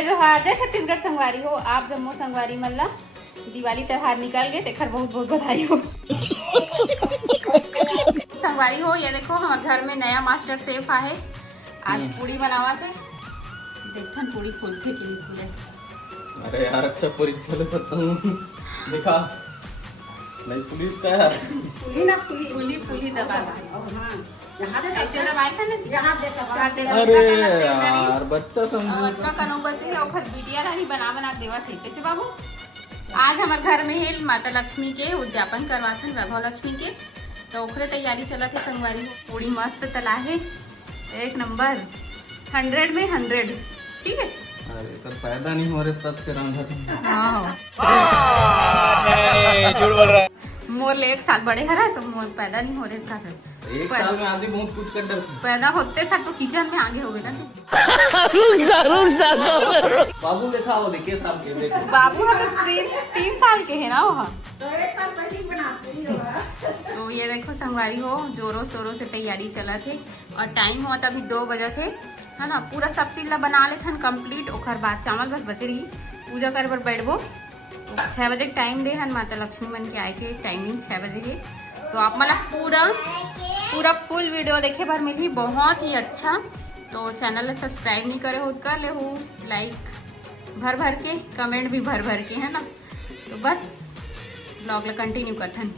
जय जोहार, जय छत्तीसगढ़ संगवारी हो। आप जम्मू संगवारी मल्ला दिवाली त्योहार निकल गए, तेखर बहुत बहुत बधाई हो। संगवारी हो, ये देखो हमारे घर में नया मास्टर शेफ आहे। आज पूड़ी बनावा थे, देखन पूड़ी फूलते कि नहीं फूले। अरे यार अच्छा परीक्षा ले सकता हूँ। देखा नहीं पुलिस का है। पुली दबा ऐसे दबाए था ना। अरे यार बच्चा समझो का कनो बचे और फिर बिटिया रानी बना बना देवा थे। कैसे बाबू आज हमारे घर में है माता लक्ष्मी के उद्यापन करवाथन, वैभव लक्ष्मी के, तो ओकरे तैयारी चला थे। संगवारी पूरी मस्त तला है, एक नंबर 100 में 100, ठीक है। अरे तब पैदा नहीं हो रहे तब से रंधा झूठ बोल रहा है। मोर ले 1 साल बड़े हरा तो मोर पैदा नहीं हो रहे था। 1 साल में आदमी बहुत कुछ कर डर पैदा होते साथ तो किचन में आगे हो गए ना। बाबू देखा वो देखे साल के देखो बाबू हम 3 साल के है ना वहाँ, तो 1 साल पहले बनाते ही। तो ये देखो संगवारी हो, जोरों शोरों से तैयारी चला थे और टाइम हुआ था अभी 2 बजे थे, है ना। पूरा सब चीज ला बना ले थन कंप्लीट। ओखर बाद चावल बस बचे रही, पूजा कर पर बैठबो। 6 बजे टाइम दे हन माता लक्ष्मी मन के आए के टाइमिंग 6 बजे के। तो आप मतलब पूरा फुल वीडियो देखे भर मिली, बहुत ही अच्छा। तो चैनल ला सब्सक्राइब नहीं करे हो कर ले हो, लाइक भर भर के, कमेंट भी भर भर के, है ना। तो बस ब्लॉग ला कंटिन्यू करथन,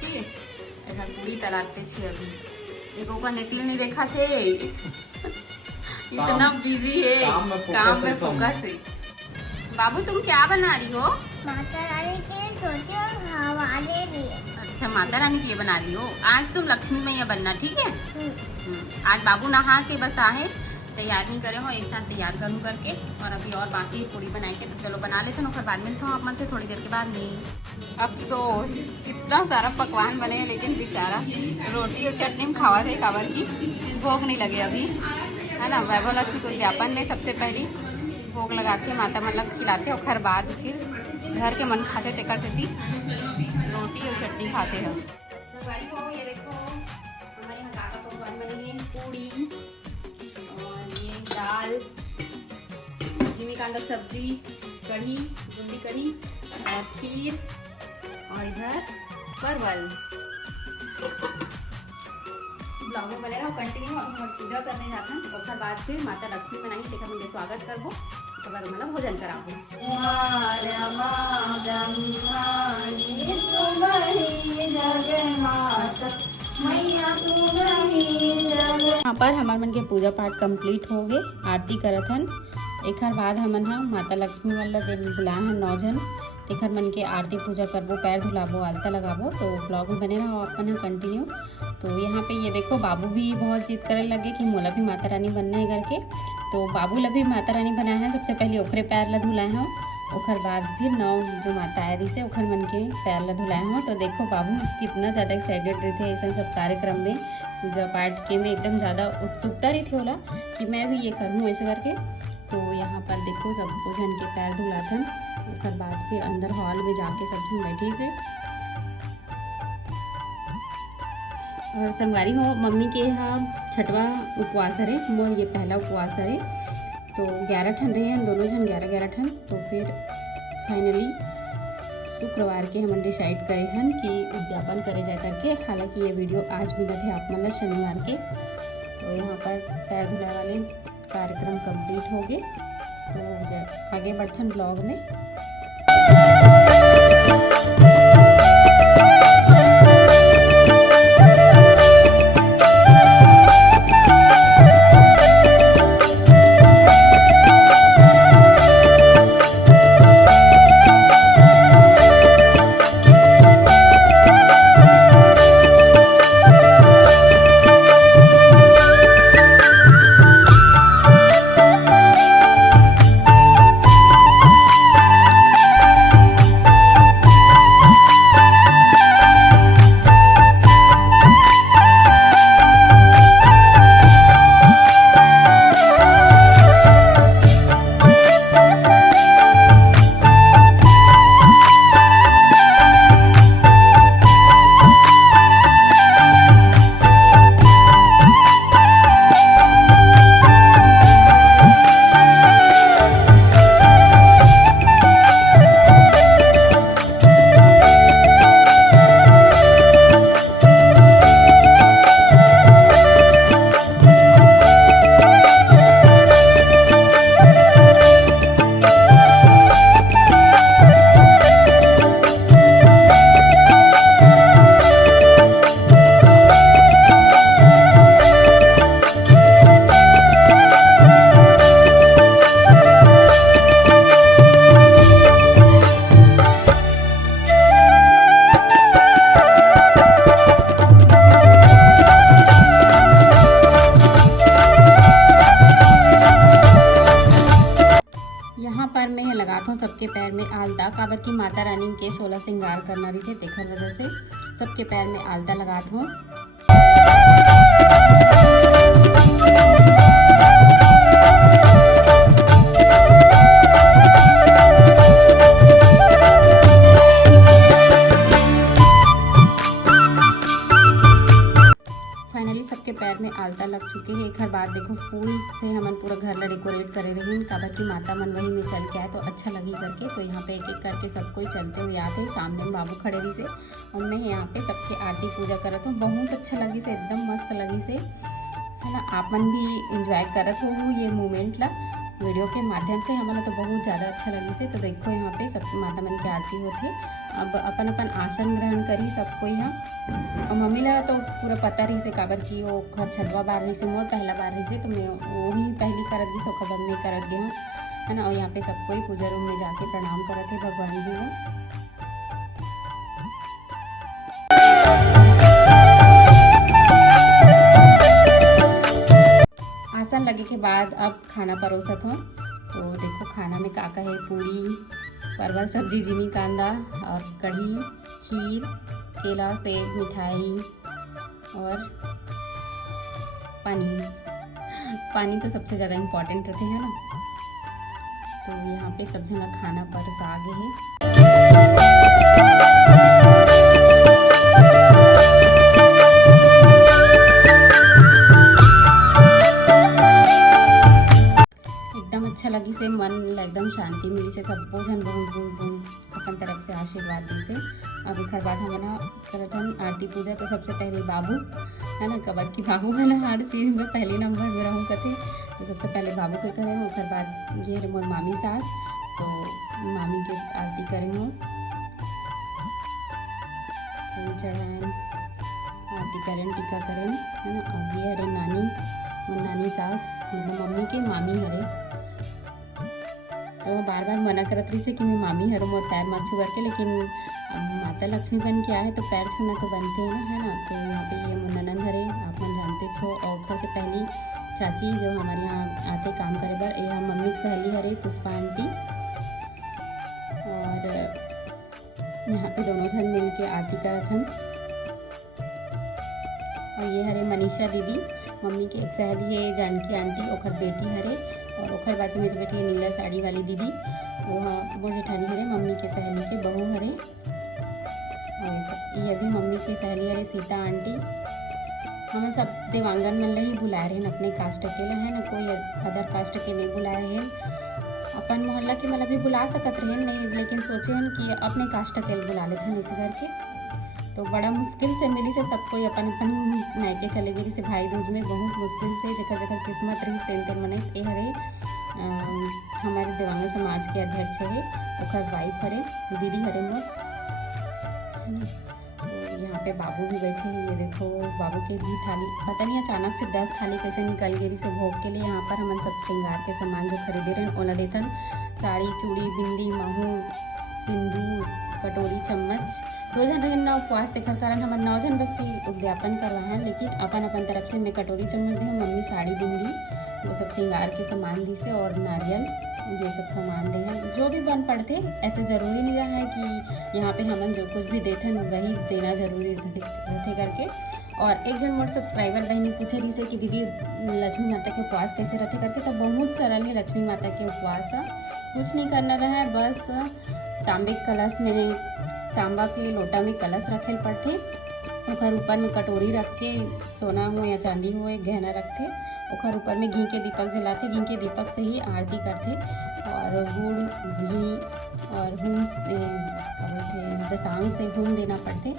ठीक है। एक पूरी तलाते छे अभी देखो का निकले नहीं देखा थे। इतना बिजी है, काम में फोकस है। बाबू तुम क्या बना रही हो? माता रानी के सोचे हमारे लिए। अच्छा माता रानी के लिए बना रही हो। आज तुम लक्ष्मी मैया बनना, ठीक है। आज बाबू नहा के बस आए, तैयार नहीं करे हो, एक साथ तैयार करूँ करके। और अभी और बाकी पूरी बनाए के, तो चलो बना लेते हैं, फिर बाद मिलते हो आप मन से थोड़ी देर के बाद में। अफसोस इतना सारा पकवान बने हैं, लेकिन बेचारा रोटी और चटनी में खावा थे कावर की, भोग नहीं लगे अभी, है ना। वैभव लक्ष्मी को उद्यापन में सबसे पहली भोग लगा के माता मतलब खिलाते, और खैर बाद फिर घर के मन खाते तेकर से रोटी और चटनी खाते हैं। ये देखो हमारे यहाँ काका पकवान बने हैं, पूड़ी और ये दाल, जिमी का अंदर सब्जी, कढ़ी, बूंदी कढ़ी और खीर, और इधर परवल। ब्लॉग में बने रहो कंटिन्यू। अब हम पूजा करने जाते हैं, और फिर बाद फिर माता लक्ष्मी बनाई देखा मुझे स्वागत करबो, तो बाद मतलब भोजन कराबो। यहाँ पर हमारे मन के पूजा पाठ कंप्लीट हो गए, आरती करत हन। एक बाद हमन हा माता लक्ष्मी वाला दिन बुलाए हैं 9 जन, एक मन के आरती पूजा करबो, पैर धुलाबो, आलता लगाबो। तो ब्लॉग में बने रहो अपन है कंटिन्यू। तो यहाँ पे ये देखो बाबू भी बहुत जिद करने लगे कि मोला भी माता रानी बनना है करके। तो बाबू ला भी माता रानी बनाए हैं, सबसे पहले ओखरे पैर ला धुलाए हों, ओखर बाद फिर 9 जो माता आए रही से ओखर मन के पैर ला धुलाए हों। तो देखो बाबू कितना ज़्यादा एक्साइटेड रहे थे ऐसा सब कार्यक्रम में, पूजा पाठ के में एकदम ज़्यादा उत्सुकता रही थी होला कि मैं भी ये करूँ ऐसे करके। तो यहाँ पर देखो सबको जन के पैर धुलाथन, उसके बाद फिर अंदर हॉल में जाके सब जन बैठी थे। और संगवारी हो मम्मी के यहाँ 6वां उपवास है, मोर ये पहला उपवास है। तो 11 ठन रहे हैं दोनों जन, 11 ठन। तो फिर फाइनली शुक्रवार के हम डिसाइड करे हैं कि उद्यापन करे जाए करके। हालांकि ये वीडियो आज मिला थे आप मतलब शनिवार के। तो यहाँ पर पैर धुलाए वाले कार्यक्रम कंप्लीट हो गए। तो आगे बढ़थन ब्लॉग में। सबके पैर में आलता काबर की माता रानी के 16 श्रृंगार करना रही थे, तेखर वजह से सबके पैर में आलता लगात हूँ। सबके पैर में आलता लग चुके हैं। एक बार देखो फूल से हमन पूरा घर ला डेकोरेट करे रही काबर की माता मन वही में चल के आए तो अच्छा लगी करके। तो यहाँ पे एक एक करके सब कोई चलते हुए आते, सामने बाबू खड़े रही से और मैं यहाँ पे सबके आरती पूजा करत हूँ। बहुत अच्छा लगी से, एकदम मस्त लगी से, है ना। आप मन भी इंजॉय करत हो ये मोमेंट ला वीडियो के माध्यम से, हमारा तो बहुत ज़्यादा अच्छा लगी से। तो देखो यहाँ पे सबकी माता मन की आरती होती। अब अपन अपन आसन ग्रहण करी सबको यहाँ। और मम्मी ला तो पूरा पता रही से काबर की वो घर छठवा बार रही से, मोर पहला बार रही से, तो मैं वो ही पहली करत गई, सो खबर में करत गई हूँ, है ना। और यहाँ पे सबको ही पूजा रूम में जाके प्रणाम करत है भगवान जी को। आसन लगे के बाद अब खाना परोसत हूँ। तो देखो खाना में का है, पूरी, परवल सब्जी, जिमी कांदा और कढ़ी, खीर, केला, सेब, मिठाई और पानी। पानी तो सबसे ज़्यादा इम्पोर्टेंट रहते हैं ना। तो यहाँ पे सब जना खाना परोसा आगे है। अच्छा लगी से, मन एकदम शांति मिली से, सबको झन अपन तरफ से आशीर्वाद दी से। अब एक बाद हम करत हन आरती पूजा। तो सबसे पहले बाबू, है ना, कबर की बाबू है ना, हर चीज़ में पहले नंबर में रहूँ कथे। तो सबसे पहले बाबू के करें, उसके बाद ये मोर मामी सास, तो मामी के आरती करें हूँ, चढ़ाएं, आरती करें, टीका करें, है ना। और ये हरे नानी, मोर नानी सास मतलब मम्मी के मामी हरे। तो बार बार मना करत रही से कि मैं मामी हर मोर पैर मत छू करके, लेकिन माता लक्ष्मी बन के आए तो पैर छूना तो बनते हैं ना, है ना। तो यहाँ पे ये ननद हरे, आप मन जानते छो। और सबसे पहली चाची जो हमारे यहाँ आते काम करे बर, ये मम्मी की सहेली हरे पुष्पा आंटी। और यहाँ पे दोनों जन मिल के आरती करत हन। और ये हरे मनीषा दीदी, मम्मी की एक सहेली है जानकी आंटी, ओखर बेटी हरे। और ओखर बाजू में जो बैठी है नीला साड़ी वाली दीदी, वो मोर जेठानी हरे, मम्मी के सहेली के बहू हरे। और ये भी मम्मी की सहेली हरे सीता आंटी। हमें सब देवांगन मन ही बुलाए रहे अपने कास्ट के ला, है ना, कोई अदर कास्ट के नहीं बुलाए हैं। अपन मोहल्ला के मतलब भी बुला सकत रहे नहीं, लेकिन सोचे हैं कि अपने कास्ट के बुला लेते हैं इसी करके। तो बड़ा मुश्किल से मिली से सबको अपन अपन मायके चले गई से, भाई दूज में बहुत मुश्किल से जगह जगह किस्मत रही तेन तेन मनीष। ये हरे हमारे देवांगन समाज के अध्यक्ष है, ओखर वाइफ हरे दीदी हरे मोर। तो यहाँ पे बाबू भी बैठे हैं, ये देखो बाबू के भी थाली, पता नहीं अचानक से 10 थाली कैसे निकल गई से भोग के लिए। यहाँ पर हम सब श्रृंगार के सामान जो खरीदे रहे ओला देतन, साड़ी, चूड़ी, बिंदी, महू, सिंदूर, कटोरी, चम्मच। 2 जन रहे ना उपवास, तेखर कारण हमारे 9 जन बस की उद्यापन करवा है, लेकिन अपन अपन तरफ से मैं कटोरी चम्मच दी, मम्मी साड़ी, बिंदी, वो सब श्रृंगार के सामान दी से, और नारियल, ये सब सामान दे हैं जो भी बन पड़ते। ऐसे ज़रूरी नहीं रहा है कि यहाँ पे हमन जो कुछ भी देते हैं वही देना जरूरी रहते करके। और एक जन मोर सब्सक्राइबर बहनी पूछे रही से कि दीदी लक्ष्मी माता के उपवास कैसे रहते करके। तो बहुत सरल है लक्ष्मी माता के उपवास, कुछ नहीं करना रहा है, बस तांबे कलश में, तांबा के लोटा में कलश रखे पड़ते, ओखर ऊपर में कटोरी रख के, सोना हो या चांदी हो एक गहना रखते, ओखर ऊपर में घी के दीपक जलाते, घी के दीपक से ही आरती करते। और गुड़, घी और हुम बोलते दसांग से हुम देना पड़ते।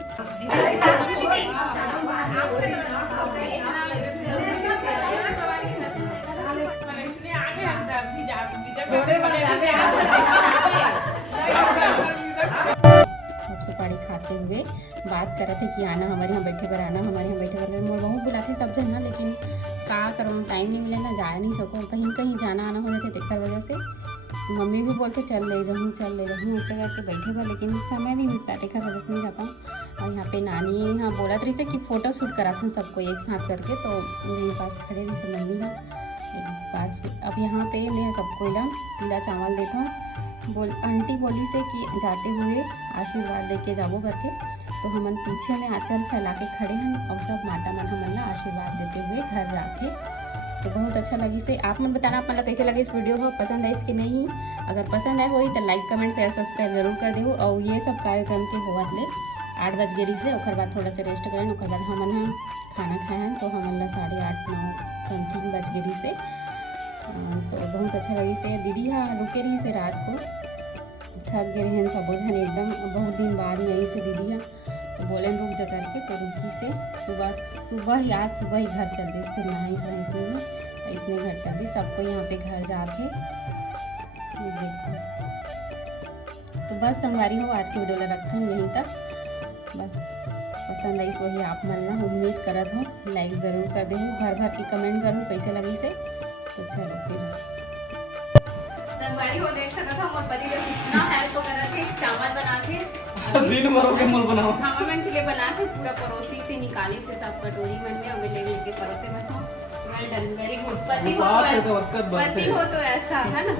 सुपारी खाते हुए बात कर रहे थे कि आना हमारे यहाँ बैठे पर, आना हमारे यहाँ बैठे पर। मैं बहुत बुलाते सब जन ना, लेकिन का करूँ, टाइम नहीं मिले ना, जा नहीं सकूँ, कहीं कहीं जाना आना हो जाते तेकर वजह से। मम्मी भी बोलते चल ले जाऊँ, चल ले जाऊँ, ऐसे करके बैठे पर, लेकिन समय नहीं मिलता तेकर वजह से नहीं जा पाऊँ। और यहाँ पे नानी यहाँ बोला रही से कि फ़ोटो शूट करा था सबको एक साथ करके, तो मेरे पास खड़े रही से मम्मी ना एक बार। अब यहाँ पे मैं सबको पीला चावल देता हूँ, बोल आंटी बोली से कि जाते हुए आशीर्वाद दे के जाबो करके, तो हमन पीछे में आंचल फैला के खड़े हैं और सब माता मन हमन ला आशीर्वाद देते हुए घर जाके। तो बहुत अच्छा लगी से। आप मन बताना आप मतलब कैसे लगे इस वीडियो को, पसंद है इसके नहीं। अगर पसंद आए होई तो लाइक कमेंट शेयर सब्सक्राइब जरूर कर देहो। और ये सब कार्यक्रम के होवत ले 8 बज गई से, ओकर बाद थोड़ा सा रेस्ट करें, ओकर बाद हमन खाना खाए हैं तो हमन ला 8:30-9 समथिंग बज गई से। तो बहुत अच्छा लगी से। दीदी हाँ रुके रही से रात को, थक गए हैं सब जन एकदम, बहुत दिन बाद यहीं से दीदी हाँ तो बोले रुक जा करके, तो रुकी से। सुबह ही आज सुबह ही घर चल दी, फिर नहाई सही इसने घर चल दी। सबको यहाँ पे घर जाके देखो। तो बस संगवारी हो आज के वीडियो ला रखते हैं यहीं तक। बस पसंद आई वही आप मन ला उम्मीद करत हो, लाइक ज़रूर कर दे, भर के कमेंट करूँ कैसे लगी से। तो चलो फिर संगवारी हो देख सकता था मोर पति जब इतना हेल्प तो करा थे चावल बना के दिन भर के मोल बनाओ हम मन के लिए बना के पूरा पड़ोसी से निकाले से सब कटोरी मन में हमें ले लेके परोसे बस। Well done, very good. पति हो तो ऐसा है ना।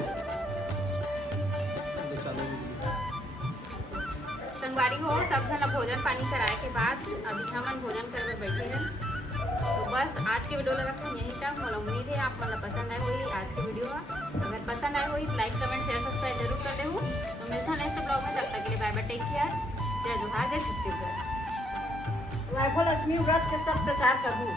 संगवारी हो सब जना भोजन पानी कराए के बाद अभी हमन भोजन करे बर बैठे हैं। तो बस आज के वीडियो ला रखते हैं यहीं तक। मोला उम्मीद है आप मतलब पसंद आए होगी आज के वीडियो। अगर पसंद आए होगी लाइक कमेंट शेयर सब्सक्राइब जरूर कर दे। तो मिलता है नेक्स्ट ब्लॉग में, तब तक के लिए बाय बाय, टेक केयर, जय जोहार, जय छत्तीसगढ़। रायफल लक्ष्मी व्रत के सब प्रचार करूँ।